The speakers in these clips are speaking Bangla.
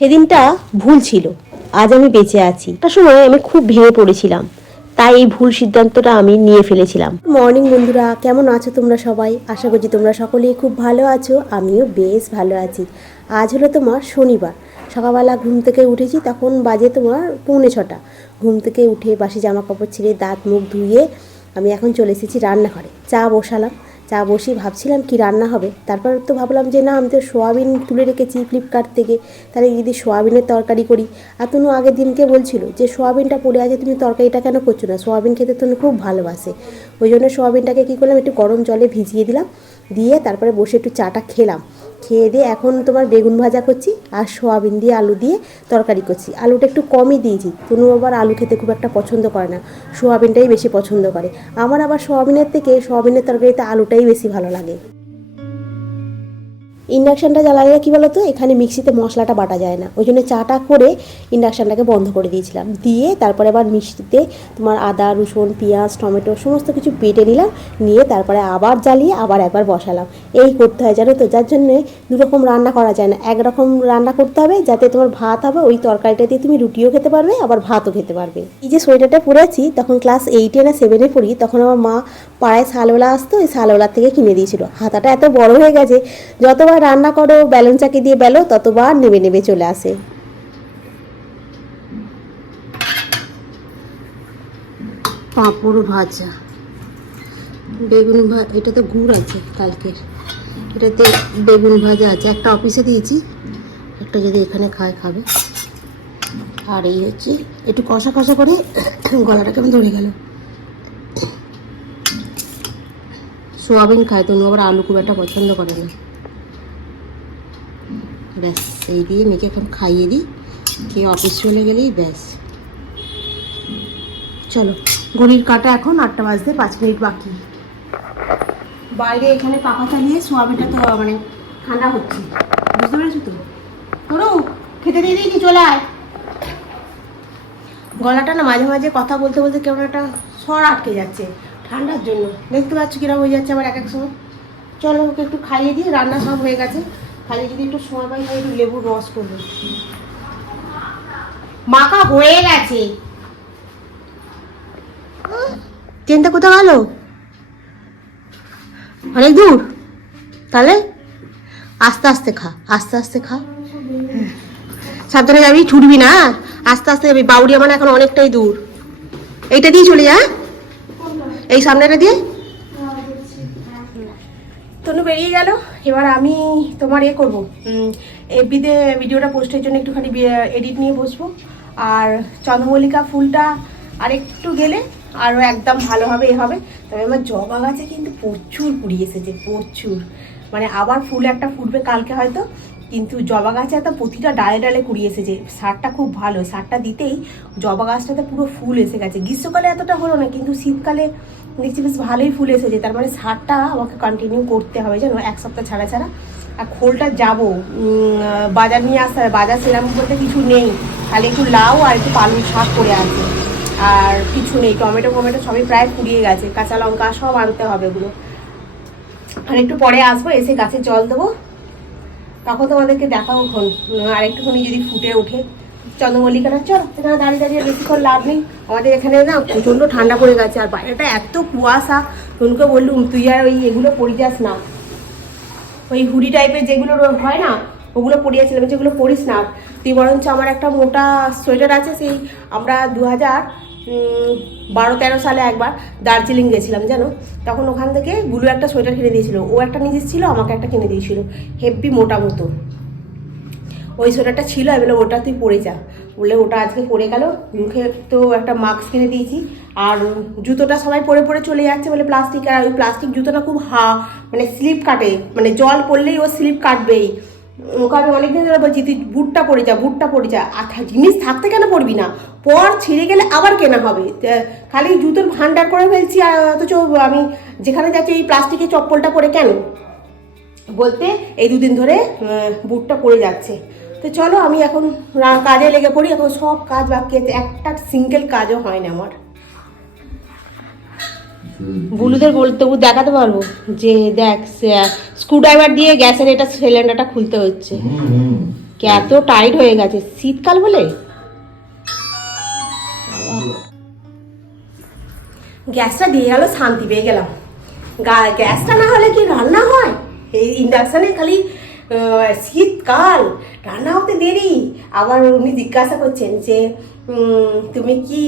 সেদিনটা ভুল ছিল। আজ আমি বেঁচে আছি। একটা সময় আমি খুব ভেঙে পড়েছিলাম। তাই এই ভুল সিদ্ধান্তটা আমি নিয়ে ফেলেছিলাম। মর্নিং বন্ধুরা। কেমন আছো তোমরা সবাই? আশা করছি তোমরা সকলেই খুব ভালো আছো। আমিও বেশ ভালো আছি। আজ হলো তোমার শনিবার। সকালবেলা ঘুম থেকে উঠেছি, তখন বাজে তোমার পৌনে ছটা। ঘুম থেকে উঠে বাসি জামা কাপড় ছিঁড়ে দাঁত মুখ ধুয়ে আমি এখন চলে এসেছি রান্নাঘরে। চা বসালাম। চা বসে ভাবছিলাম কি রান্না হবে। তারপর তো ভাবলাম যে না, আমি তো সোয়াবিন তুলে রেখেছি ফ্লিপকার্ট থেকে। তাহলে যদি সোয়াবিনের তরকারি করি। আর তনু আগের দিনকে বলছিল যে, সোয়াবিনটা পড়ে আছে, তুমি তরকারিটা কেন করছ না? সোয়াবিন খেতে তনু খুব ভালোবাসে। ওই জন্য সোয়াবিনটাকে কী করলাম, একটু গরম জলে ভিজিয়ে দিলাম। দিয়ে তারপরে বসে একটু চাটা খেলাম। খেয়ে দিয়ে এখন তোমার বেগুন ভাজা করছি আর সোয়াবিন দিয়ে আলু দিয়ে তরকারি করছি। আলুটা একটু কমই দিয়েছি। তনু আবার আলু খেতে খুব একটা পছন্দ করে না। সোয়াবিনটাই বেশি পছন্দ করে। আমার আবার সোয়াবিনের থেকে সোয়াবিনের তরকারিতে আলুটাই বেশি ভালো লাগে। ইন্ডাকশানটা জ্বালালে কী বলতো? এখানে মিক্সিতে মশলাটা বাটা যায় না। ওই জন্য চাটা করে ইন্ডাকশানটাকে বন্ধ করে দিয়েছিলাম। দিয়ে তারপরে আবার মিষ্টিতে তোমার আদা, রসুন, পেঁয়াজ, টমেটো সমস্ত কিছু বেটে নিলাম। নিয়ে তারপরে আবার জ্বালিয়ে আবার একবার বসালাম। এই করতে হয় জানো তো? যার জন্য দুরকম রান্না করা যায় না। একরকম রান্না করতে হবে যাতে তোমার ভাত হবে, ওই তরকারিটা দিয়ে তুমি রুটিও খেতে পারবে, আবার ভাতও খেতে পারবে। এই যে সোয়েটারটা পরেছি তখন ক্লাস এইটে না সেভেনে পড়ি, তখন আমার মা পাড়ায় শালওলা আসতো ওই শালওলার থেকে কিনে দিয়েছিল। হাতাটা এত বড় হয়ে গেছে, যতবার রান্না করো, ব্যালন চাকি দিয়ে বেলো, ততবার নেবে নেবে চলে আসে। পাঁপড় ভাজা। বেগুন ভাজা এটা তো গুড় আছে কালকের এটাতে বেগুন ভাজা আছে। একটা অফিসে দিয়েছি, একটা যদি এখানে খায়, খাবে। আর এই হচ্ছে, একটু কষা কষা করে গলাটা কেমন ধরে গেল সোয়াবিন খায় তনু আবার আলু খুব একটা পছন্দ করে না। ব্যাস, এই দিয়ে মেয়েকে এখন খাইয়ে দিই, খেয়ে অফিস চলে গেলেই ব্যাস। চলো, ঘড়ির কাটা এখন আটটা বাজতে পাঁচ মিনিট বাকি। বাইরে এখানে পাখা চালিয়ে সোয়াবিনটা তো মানে ঠান্ডা হচ্ছে। বুঝতে পেরেছ তো? করো, খেতে দিয়ে দিয়েছি চলে আয়। গলাটা না মাঝে মাঝে কথা বলতে বলতে কেমন একটা স্বর আটকে যাচ্ছে। ঠান্ডার জন্য। দেখতে পাচ্ছ কীরকম হয়ে যাচ্ছে আবার এক এক সময়। চলো ওকে একটু খাইয়ে দিয়ে রান্না সব হয়ে গেছে। খালি যদি একটু সময় পাই একটু লেবুর রস করব। মাখা হয়ে গেছে। ট্রেনটা কোথাও গেল? অনেক দূর। তাহলে আস্তে আস্তে খা, আস্তে আস্তে খা। সাবধানে যাবি, ছুটবি না। আস্তে আস্তে যাবি। বাউরিয়া মানে এখন অনেকটাই দূর। এইটা দিয়ে চলে যা। এই সামনেটা দিয়ে? তনু বেরিয়ে গেল। এবার আমি তোমার এ করব। এফবিতে ভিডিওটা পোস্টের জন্য একটুখানি এডিট নিয়ে বসবো। আর চন্দ্রমল্লিকা ফুলটা আর একটু গেলে আরও একদম ভালোভাবে এ হবে। তবে আমার জবা গাছে কিন্তু প্রচুর কুড়ি এসেছে, প্রচুর। মানে আবার ফুল একটা ফুটবে কালকে হয়তো। কিন্তু জবা গাছে এত প্রতিটা ডালে ডালে কুড়িয়ে এসেছে। সারটা খুব ভালো। সারটা দিতেই জবা গাছটাতে পুরো ফুল এসে গেছে। গ্রীষ্মকালে এতটা হলো না, কিন্তু শীতকালে দেখছি বেশ ভালোই ফুল এসেছে। তার মানে সারটা আমাকে কন্টিনিউ করতে হবে জানো, এক সপ্তাহ ছাড়া ছাড়া। আর খোলটা যাব। বাজার নিয়ে আসতে হবে। বাজার সেরকম বলতে কিছু নেই। খালি একটু লাউ আর একটু পালং শাক করে আসবে আর কিছু নেই। টমেটো ফমেটো সবই প্রায় ফুরিয়ে গেছে। কাঁচা লঙ্কা সব আনতে হবে ওগুলো আর একটু পরে আসব, এসে গাছে জল দেবো। তখন তোমাদেরকে দেখাও খন আর একটুখানি যদি ফুটে ওঠে। চন্দ্রমল্লিকাটা চল। এখানে দাঁড়িয়ে দাঁড়িয়ে বেশিক্ষণ লাভ নেই। আমাদের এখানে না প্রচণ্ড ঠান্ডা পড়ে গেছে, আর বাইরেটা এত কুয়াশা। তনুকে বললুম, তুই আর ওই এগুলো পরি যাস না। ওই হুডি টাইপের যেগুলো হয় না, ওগুলো পরিয়েছিলাম যেগুলো পরিস না। তুই বরঞ্চ আমার একটা মোটা সোয়েটার আছে, সেই আমরা দু হাজার বারো তেরো সালে একবার দার্জিলিং গেছিলাম, জানো? তখন ওখান থেকে গুলো একটা সোয়েটার কিনে দিয়েছিল। ও একটা নিজের ছিল, আমাকে একটা কিনে দিয়েছিল। হেভি মোটা মতো। ওই সোয়েটারটা ছিল, আমি বললাম, ওটা তুই পরে যা। বললে, ওটা আজকে পরে গেল। মুখে তো একটা মাস্ক কিনে দিয়েছি। আর জুতোটা সবাই পরে পরে চলে যাচ্ছে বলে প্লাস্টিক আর ওই প্লাস্টিক জুতোটা খুব হা মানে স্লিপ কাটে। মানে জল পড়লেই ও স্লিপ কাটবেই। ওকে আমি অনেকদিন ধরে বলছি, তুই বুটটা পরে যা, বুটটা পরে যা। আর জিনিস থাকতে কেন পরবি না? পর ছিঁড়ে গেলে আবার কেনা হবে। খালি জুতোর ভান্ডার করে ফেলছি, আর অথচ আমি যেখানে যাচ্ছি এই প্লাস্টিকের চপ্পলটা পরে কেন? বলতে এই দুদিন ধরে বুটটা পড়ে যাচ্ছে। তো চলো আমি এখন কাজে লেগে পড়ি, এখন সব কাজ বাকি আছে, একটা সিঙ্গেল কাজও হয় না আমার। বুলুদের বলতে তবু দেখাতে পারব যে দেখ স্ক্রু ড্রাইভার দিয়ে গ্যাসের এটা সিলিন্ডারটা খুলতে হচ্ছে। এত টাইট হয়ে গেছে শীতকাল বলে গ্যাসটা দিয়ে গেল শান্তি পেয়ে গেলাম। গ্যাসটা না হলে কি রান্না হয়? এই ইন্ডাকশানে খালি শীতকাল রান্না হতে দেরি। আবার উনি জিজ্ঞাসা করছেন যে তুমি কি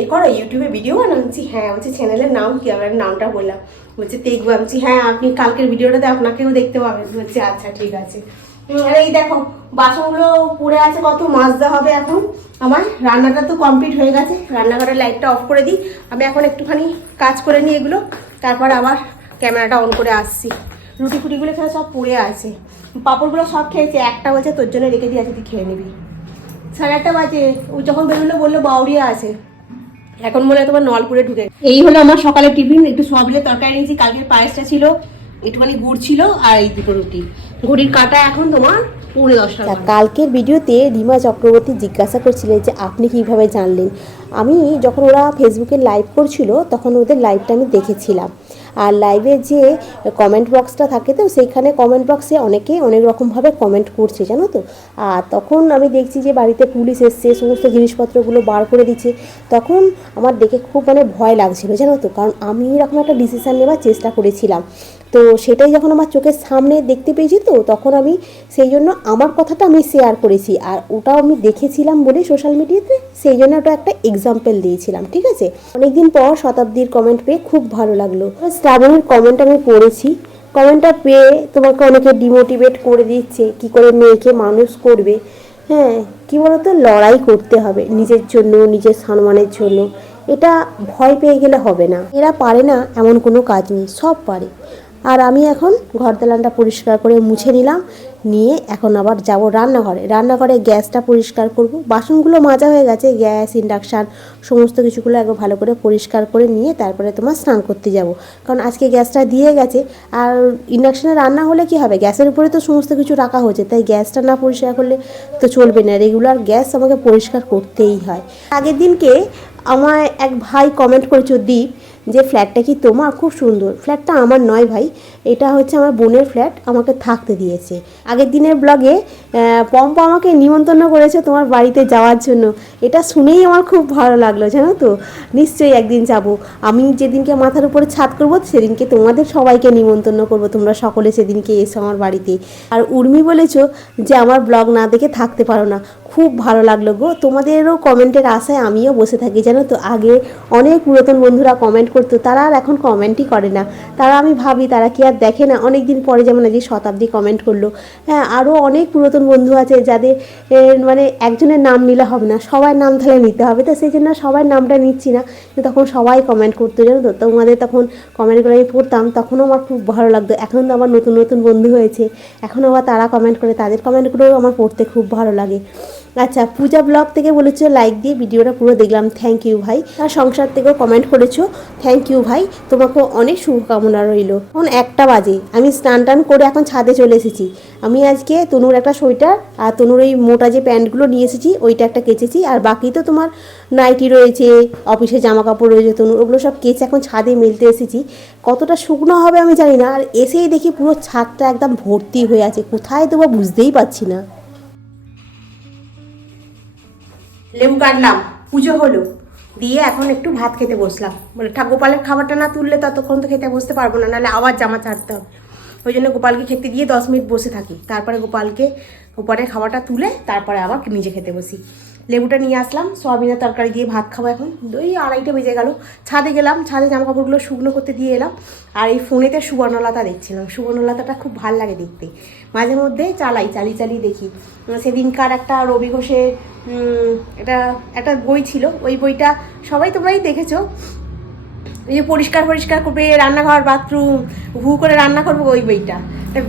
এ করো ইউটিউবে ভিডিও বানাও? বলছি হ্যাঁ। বলছি চ্যানেলের নাম কি? আমার নামটা বললাম। বলছে, দেখব। বলছি হ্যাঁ আপনি কালকের ভিডিওটাতে আপনাকেও দেখতে পাবেন। বলছি আচ্ছা ঠিক আছে। আর এই দেখো, বাসনগুলো পড়ে আছে, কত মাজতে হবে এখন। আমার রান্নাটা তো কমপ্লিট হয়ে গেছে। রান্নাঘরের লাইটটা অফ করে দিই। আমি এখন একটুখানি কাজ করে নিই এগুলো। তারপর আবার ক্যামেরাটা অন করে আসছি। রুটি ফুটিগুলো এখানে সব পড়ে আছে। পাঁপড়গুলো সব খেয়েছে। একটা বলছে, তোর জন্য রেখে দিয়ে আছে তুই খেয়ে নিবি। সাড়ে আটটা বাজে। ও যখন বেরোলো বলল বাউরিয়া আছে। এখন মনে হয় তোমার নলপুরে ঢুকে এই হলো আমার সকালে টিফিন। একটু সোয়াবিনের তরকারি নিয়েছি কালকের পায়েসটা ছিল একটুখানি গুড় ছিল আর এই দুটো রুটি। ঘড়ির কাটা এখন তোমার পৌনে দশটা কালকের ভিডিওতে রিমা চক্রবর্তী জিজ্ঞাসা করছিলেন যে আপনি কীভাবে জানলেন? আমি যখন ওরা ফেসবুকে লাইভ করছিল তখন ওদের লাইভটা আমি দেখেছিলাম। আর লাইভে যে কমেন্ট বক্সটা থাকে, তো সেইখানে কমেন্ট বক্সে অনেকে অনেক রকমভাবে কমেন্ট করছে, জানো তো? আর তখন আমি দেখছি যে বাড়িতে পুলিশ এসছে, সমস্ত জিনিসপত্রগুলো বার করে দিচ্ছে। তখন আমার দেখে খুব মানে ভয় লাগছিল, জানো তো? কারণ আমি এরকম একটা ডিসিশান নেওয়ার চেষ্টা করেছিলাম। তো সেটাই যখন আমার চোখের সামনে দেখতে পেয়েছি তো, তখন আমি সেই জন্য আমার কথাটা আমি শেয়ার করেছি। আর ওটাও আমি দেখেছিলাম বলে সোশ্যাল মিডিয়াতে সেই জন্য ওটা একটা এক্সাম্পল দিয়েছিলাম, ঠিক আছে? অনেকদিন পর শতাব্দীর কমেন্ট পেয়ে খুব ভালো লাগল। শ্রাবণীর কমেন্ট আমি পড়েছি। কমেন্টটা পেয়ে তোমাকে অনেকে ডিমোটিভেট করে দিচ্ছে, কি করে মেয়েকে মানুষ করবে? হ্যাঁ কি বলতো? লড়াই করতে হবে নিজের জন্য, নিজের সম্মানের জন্য। এটা ভয় পেয়ে গেলে হবে না। এরা পারে না এমন কোনো কাজ নেই, সব পারে। আর আমি এখন ঘর দালানটা পরিষ্কার করে মুছে নিলাম। নিয়ে এখন আবার যাব রান্নাঘরে। রান্নাঘরে গ্যাসটা পরিষ্কার করব। বাসনগুলো মাজা হয়ে গেছে, গ্যাস, ইন্ডাকশান, সমস্ত কিছুগুলো একবার ভালো করে পরিষ্কার করে নিয়ে তারপরে তোমার স্নান করতে যাব। কারণ আজকে গ্যাসটা দিয়ে গেছে। আর ইন্ডাকশানে রান্না হলে কি হবে? গ্যাসের উপরে তো সমস্ত কিছু রাখা হয়েছে। তাই গ্যাসটা না পরিষ্কার করলে তো চলবে না। রেগুলার গ্যাস আমাকে পরিষ্কার করতেই হয়। আগের দিনকে আমার এক ভাই কমেন্ট করেছ দীপ যে ফ্ল্যাটটা কি তোমার? খুব সুন্দর। ফ্ল্যাটটা আমার নয় ভাই। এটা হচ্ছে আমার বোনের ফ্ল্যাট আমাকে থাকতে দিয়েছে। আগের দিনের ব্লগে পম্পা আমাকে নিমন্ত্রণ করেছে তোমার বাড়িতে যাওয়ার জন্য। এটা শুনেই আমার খুব ভালো লাগল, জানো তো? নিশ্চয়ই একদিন যাব। আমি যেদিনকে মাথার উপরে ছাদ করব, সেদিনকে তোমাদের সবাইকে নিমন্ত্রণ করব। তোমরা সকলে সেদিনকে এসো আমার বাড়িতে। আর উর্মি বলেছ যে আমার ব্লগ না দেখে থাকতে পারো না। খুব ভালো লাগল গো। তোমাদেরও কমেন্টের আশায় আমিও বসে থাকি, জানো তো? আগে অনেক পুরাতন বন্ধুরা কমেন্ট করতো, তারা আর এখন কমেন্টই করে না। তারা আমি ভাবি, তারা কি আর দেখে না? অনেক দিন পরে যেমন আজকে শতাব্দী কমেন্ট করল। হ্যাঁ আরও অনেক পুরাতন বন্ধু আছে যাদের মানে একজনের নাম নিলে হবে না, সবার নাম তাহলে নিতে হবে। তো সেই জন্য সবার নামটা নিচ্ছি না। তখন সবাই কমেন্ট করতো, জানো তো? তোমাদের তখন কমেন্টগুলো আমি পড়তাম, তখনও আমার খুব ভালো লাগতো। এখন তো আমার নতুন নতুন বন্ধু হয়েছে। এখন আবার তারা কমেন্ট করে, তাদের কমেন্টগুলোও আমার পড়তে খুব ভালো লাগে। আচ্ছা পূজা ব্লগ থেকে বলেছ লাইক দিয়ে ভিডিওটা পুরো দেখলাম। থ্যাংক ইউ ভাই। আর সংসার থেকেও কমেন্ট করেছ থ্যাংক ইউ ভাই। তোমাকে অনেক শুভকামনা রইল। এখন একটা বাজে। আমি স্নান টান করে এখন ছাদে চলে এসেছি। আমি আজকে তনুর একটা সোয়েটার আর তনুর ওই মোটা যে প্যান্টগুলো নিয়ে এসেছি, ওইটা একটা কেচেছি। আর বাকি তো তোমার নাইটি রয়েছে অফিসে জামা কাপড় রয়েছে, তনুর ওগুলো সব কেচে এখন ছাদে মেলতে এসেছি। কতটা শুকনো হবে আমি জানি না। আর এসেই দেখি পুরো ছাদটা একদম ভর্তি হয়ে আছে। কোথায় দেবো বুঝতেই পারছি না। লেবু কাটলাম পুজো হলো। দিয়ে এখন একটু ভাত খেতে বসলাম। বলে, ঠাক, গোপালের খাবারটা না তুললে ততক্ষণ তো খেতে বসতে পারব না, নাহলে আবার জামা ছাড়তে হবে। ওই জন্য গোপালকে খেতে দিয়ে দশ মিনিট বসে থাকি। তারপরে গোপালকে, গোপালের খাবারটা তুলে, তারপরে আবার নিজে খেতে বসি। লেবুটা নিয়ে আসলাম, সোয়াবিনের তরকারি দিয়ে ভাত খাব এখন। ওই আড়াইটে বেজে গেল, ছাদে গেলাম, ছাদে জামা কাপড়গুলো শুকনো করতে দিয়ে এলাম। আর এই ফোনেতে সুবর্ণলতা দেখছিলাম, সুবর্ণলতাটা খুব ভালো লাগে দেখতে। মাঝে মধ্যে চালাই চালিয়ে চালিয়ে দেখি। সেদিনকার একটা রবি ঘোষের এটা, একটা বই ছিল, ওই বইটা সবাই তোমরাই দেখেছ। এই যে পরিষ্কার পরিষ্কার করবে রান্নাঘর, বাথরুম, হু করে রান্না করব ওই বইটা।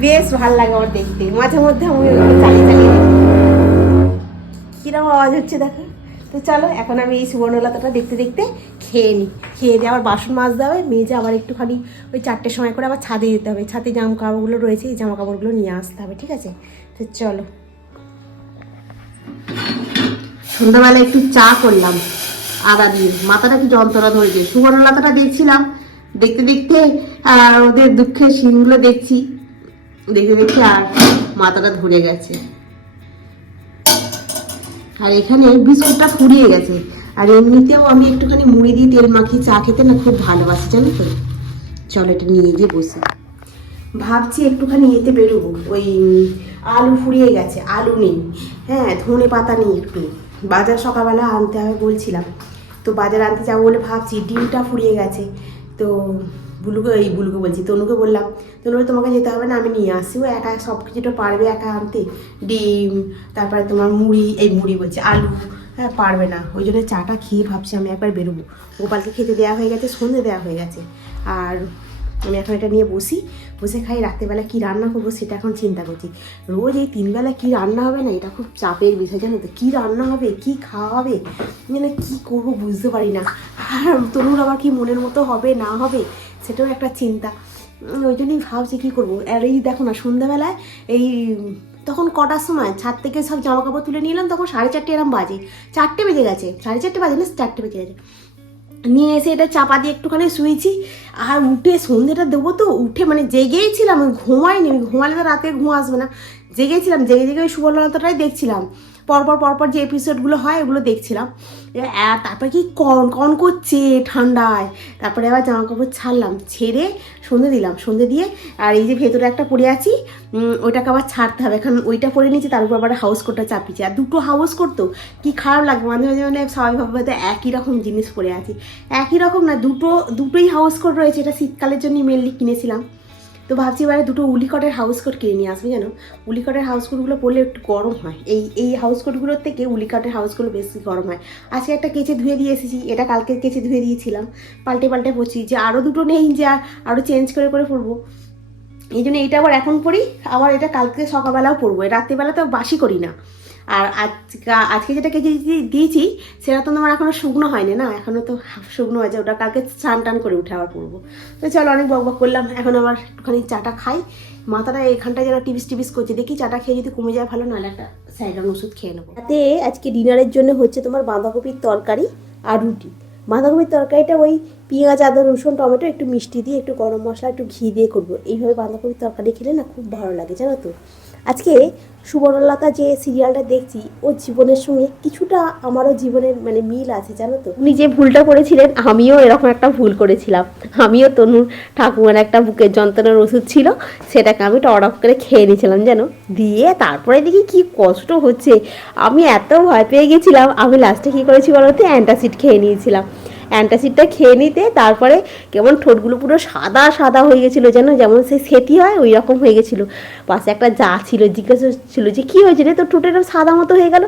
বেশ ভালো লাগে আমার দেখতে। মাঝে মধ্যে আমি চালিয়ে চালিয়ে দেখি। কীরকম আওয়াজ হচ্ছে দেখো। তো চলো, এখন আমি এই সুবর্ণলতাটা দেখতে দেখতে খেয়ে নিই খেয়ে দিয়ে আবার বাসন মাজতে হবে, মেজে আবার একটুখানি ওই চারটের সময় করে আবার ছাদে যেতে হবে। ছাদে জামা কাপড়গুলো রয়েছে, এই জামা কাপড়গুলো নিয়ে আসতে হবে, ঠিক আছে? তো চলো। সন্ধ্যাবেলা একটু চা করলাম, আদা দিয়ে। মাথাটা কি যন্ত্রণা ধরেছে? সুবর্ণলতাটা দেখছিলাম, দেখতে দেখতে ওদের দুঃখের সিনগুলো দেখছি। দেখতে দেখতে আর মাথাটা ধরে গেছে। আর এখানে বিস্কুটটা ফুরিয়ে গেছে। আর এমনিতেও আমি একটুখানি মুড়ি দিয়ে তেল মাখিয়ে চা খেতে না খুব ভালোবাসি, জানো তো? চলো এটা নিয়ে গিয়ে বসে। ভাবছি একটুখানি এতে বেরোবো। ওই আলু ফুরিয়ে গেছে, আলু নেই। হ্যাঁ ধনে পাতা নেই একটু। বাজার সকালবেলা আনতে হবে বলছিলাম। তো বাজার আনতে যাব বলে ভাবছি, ডিমটা ফুরিয়ে গেছে। তো বুলুকে এই বুলুকে বলছি, তনুকে বললাম তনুকে তোমাকে যেতে হবে না, আমি নিয়ে আসি, ও একা সব কিছুটা পারবে একা আনতে, ডিম, তারপরে তোমার মুড়ি, এই মুড়ি বলছে, আলু হ্যাঁ পারবে না, ওই জন্য চাটা খেয়ে ভাবছি, আমি একবার বেরোবো, গোপালকে খেতে দেওয়া হয়ে গেছে, সন্ধে দেওয়া হয়ে গেছে, আর আমি এখন এটা নিয়ে বসি, বসে খাই, রাত্রেবেলা কী রান্না করব সেটা এখন চিন্তা করছি, রোজ এই তিনবেলা কী রান্না হবে না, এটা খুব চাপের বিষয়, জানো তো, কী রান্না হবে, কী খাওয়া হবে মানে কী করব বুঝতে পারি না, আর তরুণ আবার কি মনের মতো হবে, না হবে সেটাও একটা চিন্তা। ওই জন্যই ভাবছি কী করব? আর এই দেখো না, সন্ধ্যাবেলায় এই, তখন কটার সময় ছাদ থেকে সব জামা কাপড় তুলে নিলাম তখন সাড়ে চারটে এরম বাজে। চারটে বেজে গেছে, সাড়ে চারটে বাজে না, চারটে বেজে গেছে। নিয়ে এসে এটা চাপা দিয়ে একটুখানি শুয়েছি, আর উঠে সন্ধ্যেটা দেবো তো, উঠে মানে জেগেই ছিলাম, আমি ঘুমাইনি ঘুমালে তো রাতে ঘুম আসবে না। জেগেছিলাম জেগে জেগে ওই সুবর্ণলতাটাই দেখছিলাম। পরপর পরপর যে এপিসোডগুলো হয় ওগুলো দেখছিলাম। তারপরে কি কন কন করছে ঠান্ডায়? তারপরে আবার জামা কাপড় ছাড়লাম, ছেড়ে সন্ধে দিলাম। সন্ধে দিয়ে, আর এই যে ভেতরে একটা পরে আছি ওইটাকে আবার ছাড়তে হবে। এখন ওইটা পরে নিয়েছি, তার উপর আবার হাউস কোটটা চাপিয়েছি। আর দুটো হাউস করতো কি খারাপ লাগে? মাঝে মাঝে মানে স্বাভাবিকভাবে হয়তো একই রকম জিনিস পরে আছি। একই রকম না, দুটো, দুটোই হাউস কোট রয়েছে। এটা শীতকালের জন্যই মেনলি কিনেছিলাম। তো ভাবছি এবারে দুটো উলিকটের হাউস কোট কিনে নিয়ে আসবে জানো? উলিকটের হাউস কোটগুলো পরলে একটু গরম হয়। এই এই হাউস কোটগুলোর থেকে উলিকটের হাউসগুলো বেশি গরম হয়। আজকে একটা কেচে ধুয়ে দিয়ে এসেছি, এটা কালকে কেচে ধুয়ে দিয়েছিলাম। পাল্টে পাল্টে পড়ছি যে আরও দুটো নেই যে আরও চেঞ্জ করে করে পরবো। এই জন্য এইটা আবার এখন পড়ি আবার এটা কালকে সকালবেলাও পরবো। রাত্রিবেলা তো বাসি করি না। আর আজকে আজকে যেটা কেজি দিয়েছি সেটা তো তোমার এখনও শুকনো হয়নি না? এখনও তো শুকনো হয়েছে, ওটা কালকে স্নান টান করে উঠে আবার পরবো তো চলো অনেক বক বক করলাম, এখন আবার একটুখানি চাটা খাই। মাথাটা এখানটায় যেন টিভিস টিভিস করছে। দেখি চাটা খেয়ে যদি কমে যায় ভালো, নাহলে একটা স্যালান ওষুধ খেয়ে নেব। রাতে আজকে ডিনারের জন্য হচ্ছে তোমার বাঁধাকপির তরকারি আর রুটি। বাঁধাকপির তরকারিটা ওই পেঁয়াজ, আদা, রসুন, টমেটো একটু মিষ্টি দিয়ে, একটু গরম মশলা, একটু ঘি দিয়ে করব। এইভাবে বাঁধাকপির তরকারি খেলে না খুব ভালো লাগে, জানো তো? আজকে সুবর্ণলতা যে সিরিয়ালটা দেখছি ও জীবনের সঙ্গে কিছুটা আমারও জীবনের মানে মিল আছে, জানো তো? উনি যে ভুলটা করেছিলেন, আমিও এরকম একটা ভুল করেছিলাম। আমিও তনুর ঠাকুমার একটা বুকের যন্ত্রণার ওষুধ ছিল, সেটাকে আমি টড়ক করে খেয়ে নিয়েছিলাম, জানো? দিয়ে তারপরে দেখি কি কষ্ট হচ্ছে। আমি এত ভয় পেয়ে গেছিলাম, আমি লাস্টে কী করেছি বলতে অ্যান্টাসিড খেয়ে নিয়েছিলাম। অ্যান্টাসিডটা খেয়ে নিতে, তারপরে কেমন ঠোঁটগুলো পুরো সাদা সাদা হয়ে গেছিল যেন, যেমন সে সেটি হয়, ওই রকম হয়ে গেছিল। পাশে একটা যা ছিল, জিজ্ঞাসা ছিল যে, কী হয়েছে রে? তোর ঠোঁটের সাদা মতো হয়ে গেল?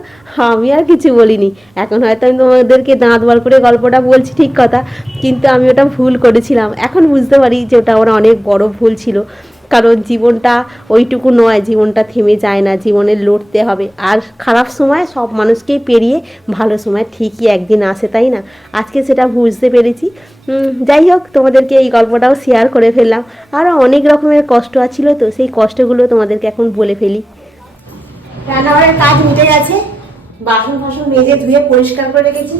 আমি আর কিছু বলিনি। এখন হয়তো আমি তোমাদেরকে দাঁত বার করে গল্পটা বলছি ঠিক কথা, কিন্তু আমি ওটা ভুল করেছিলাম। এখন বুঝতে পারি যে, ওটা আমার অনেক বড় ভুল ছিল। কারণ জীবনটা ওইটুকু নয়, জীবনটা থেমে যায় না, জীবনে লড়তে হবে। আর খারাপ সময় সব মানুষকেই পেরিয়ে ভালো সময় ঠিকই একদিন আসে, তাই না? আজকে সেটা বুঝতে পেরেছি। যাই হোক, তোমাদেরকে এই গল্পটাও শেয়ার করে ফেললাম। আরও অনেক রকমের কষ্ট আছিল তো, সেই কষ্টগুলো তোমাদেরকে এখন বলে ফেলি। রান্নাঘরের কাজ মিটে গেছে। বাসন ফাসন মেজে ধুয়ে পরিষ্কার করে রেখেছি।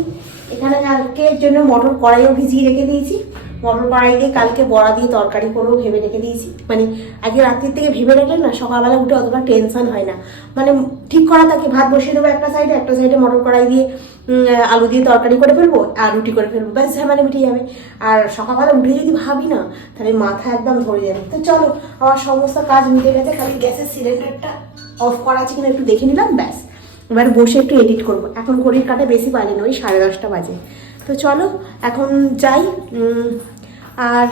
এখানে কালকের জন্য মটর কড়াইও ভিজিয়ে রেখে দিয়েছি। মটর কড়াই দিয়ে কালকে বড়া দিয়ে তরকারি করব ভেবে রেখে দিয়েছি। মানে আগে রাত্রির থেকে ভেবে রাখলে না, সকালবেলা উঠে অতটা টেনশন হয় না। মানে ঠিক করা থাকে, ভাত বসিয়ে দেবো একটা সাইডে একটা সাইডে মটর কড়াই দিয়ে আলু দিয়ে তরকারি করে ফেলব, আর রুটি করে ফেলব। ব্যাস, ঝামেলা মিটে যাবে। আর সকালবেলা উঠে যদি ভাবি না, তাহলে মাথা একদম ধরে যাবে। তো চলো, আমার সমস্ত কাজ মিটে গেছে, খালি গ্যাসের সিলিন্ডারটা অফ করা আছে কিনা একটু দেখে নিলাম, ব্যাস। এবার বসে একটু এডিট করব। এখন ঘড়ির কাটা বেশি বাজে না ওই সাড়ে দশটা বাজে। তো চলো, এখন যাই আর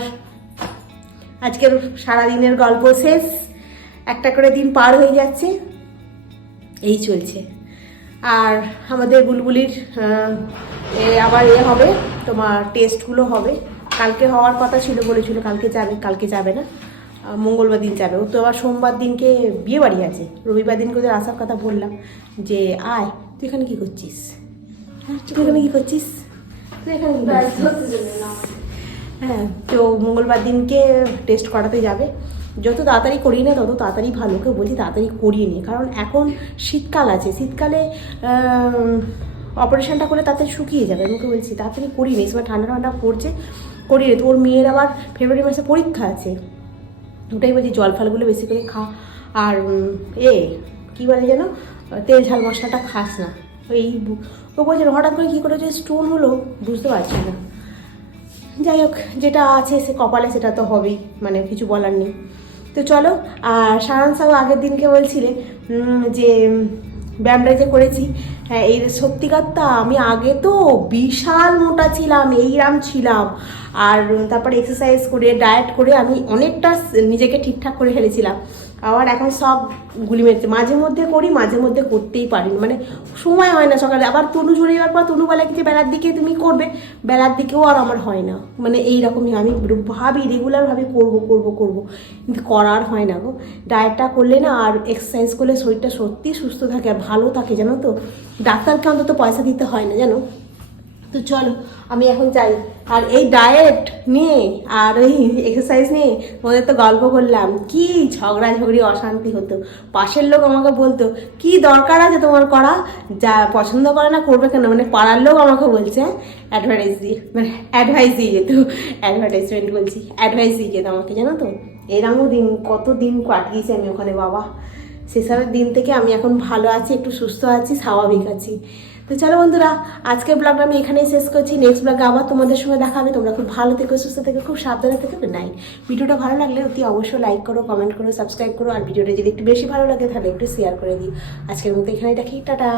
আজকের সারাদিনের গল্প শেষ। একটা করে দিন পার হয়ে যাচ্ছে। এই চলছে। আর আমাদের বুলবুলির আবার এ হবে, তোমার টেস্টগুলো হবে। কালকে হওয়ার কথা ছিল, বলেছিল কালকে যাবে কালকে যাবে না। মঙ্গলবার দিন যাবে। ও তো আবার সোমবার দিনকে বিয়ে বাড়ি আছে। রবিবার দিনকে ওদের আসার কথা বললাম যে, আয়, তুই এখানে কী করছিস? তুই এখানে কী করছিস তুই এখানে কি করছিস? হ্যাঁ তো মঙ্গলবার দিনকে টেস্ট করাতে যাবে। যত তাড়াতাড়ি করিয়ে না, তত তাড়াতাড়ি ভালো। কেউ বলছি তাড়াতাড়ি করিয়ে নি। কারণ এখন শীতকাল আছে। শীতকালে অপারেশনটা করে তাড়াতাড়ি শুকিয়ে যাবে। ওকে বলছি, তাড়াতাড়ি করিয়ে নি। সময় ঠান্ডা ঠান্ডা পড়ছে, করিয়ে তো ওর মেয়ের আবার ফেব্রুয়ারি মাসে পরীক্ষা আছে। ওটাই বলছি, জল ফলগুলো বেশি করে খা। আর এ, কী বলে যেন? তেল ঝাল মশলাটা খাস না। বু- ও বলছে, হঠাৎ করে কী করে যে স্টোন হলো? বুঝতে পারছি না। যাই হোক, যেটা আছে সে কপালে সেটা তো হবেই মানে কিছু বলার নেই। তো চলো, আর সারান সাহু আগের দিনকে বলছিলে যে ব্যায়ামটা যে করেছি। হ্যাঁ এই সত্যিকার তা আমি আগে তো বিশাল মোটা ছিলাম, এইরাম ছিলাম। আর তারপরে এক্সারসাইজ করে ডায়েট করে আমি অনেকটা নিজেকে ঠিকঠাক করে ফেলেছিলাম। আবার এখন সব গুলি মেরেছে। মাঝে মধ্যে করি, মাঝে মধ্যে করতেই পারি মানে সময় হয় না সকালে। আবার তনু ঝরে যাওয়ার পর তনু বলে কি যে বেলার দিকে তুমি করবে, বেলার দিকেও আর আমার হয় না। মানে এই রকমই আমি ভাবি রেগুলারভাবে করব করব করব। কিন্তু করার হয় না গো। ডায়েটটা করলে না আর এক্সারসাইজ করলে শরীরটা সত্যি সুস্থ থাকে আর ভালো থাকে, জানো তো? ডাক্তারকে অন্তত পয়সা দিতে হয় না, জানো? তো চলো, আমি এখন যাই। আর এই ডায়েট নিয়ে আর ওই এক্সারসাইজ নিয়ে ওদের তো গল্প করলাম। কি ঝগড়া ঝগড়ি অশান্তি হতো। পাশের লোক আমাকে বলতো, কি দরকার আছে তোমার করা? যা পছন্দ করে না, করবে কেন? মানে পাড়ার লোক আমাকে বলছে অ্যাডভার্টাইজ দিয়ে মানে অ্যাডভাইস দিয়ে যেত। অ্যাডভার্টাইজমেন্ট বলছি অ্যাডভাইস দিয়ে যেত আমাকে, জানো তো? এরকমও দিন, কত দিন কাটিয়েছি আমি ওখানে, বাবা। সেসবের দিন থেকে আমি এখন ভালো আছি, একটু সুস্থ আছি, স্বাভাবিক আছি। তো চলো বন্ধুরা, আজকের ব্লগটা আমি এখানেই শেষ করছি। নেক্সট ব্লগে আবার তোমাদের সঙ্গে দেখা হবে। তোমরা খুব ভালো থেকো, সুস্থ থেকো, খুব সাবধানে থেকো। নাই ভিডিওটা ভালো লাগলে অতি অবশ্যই লাইক করো কমেন্ট করো সাবস্ক্রাইব করো। আর ভিডিওটা যদি একটু বেশি ভালো লাগে, তাহলে একটু শেয়ার করে দিই আজকের মতো এখানেই রাখি। টাটা।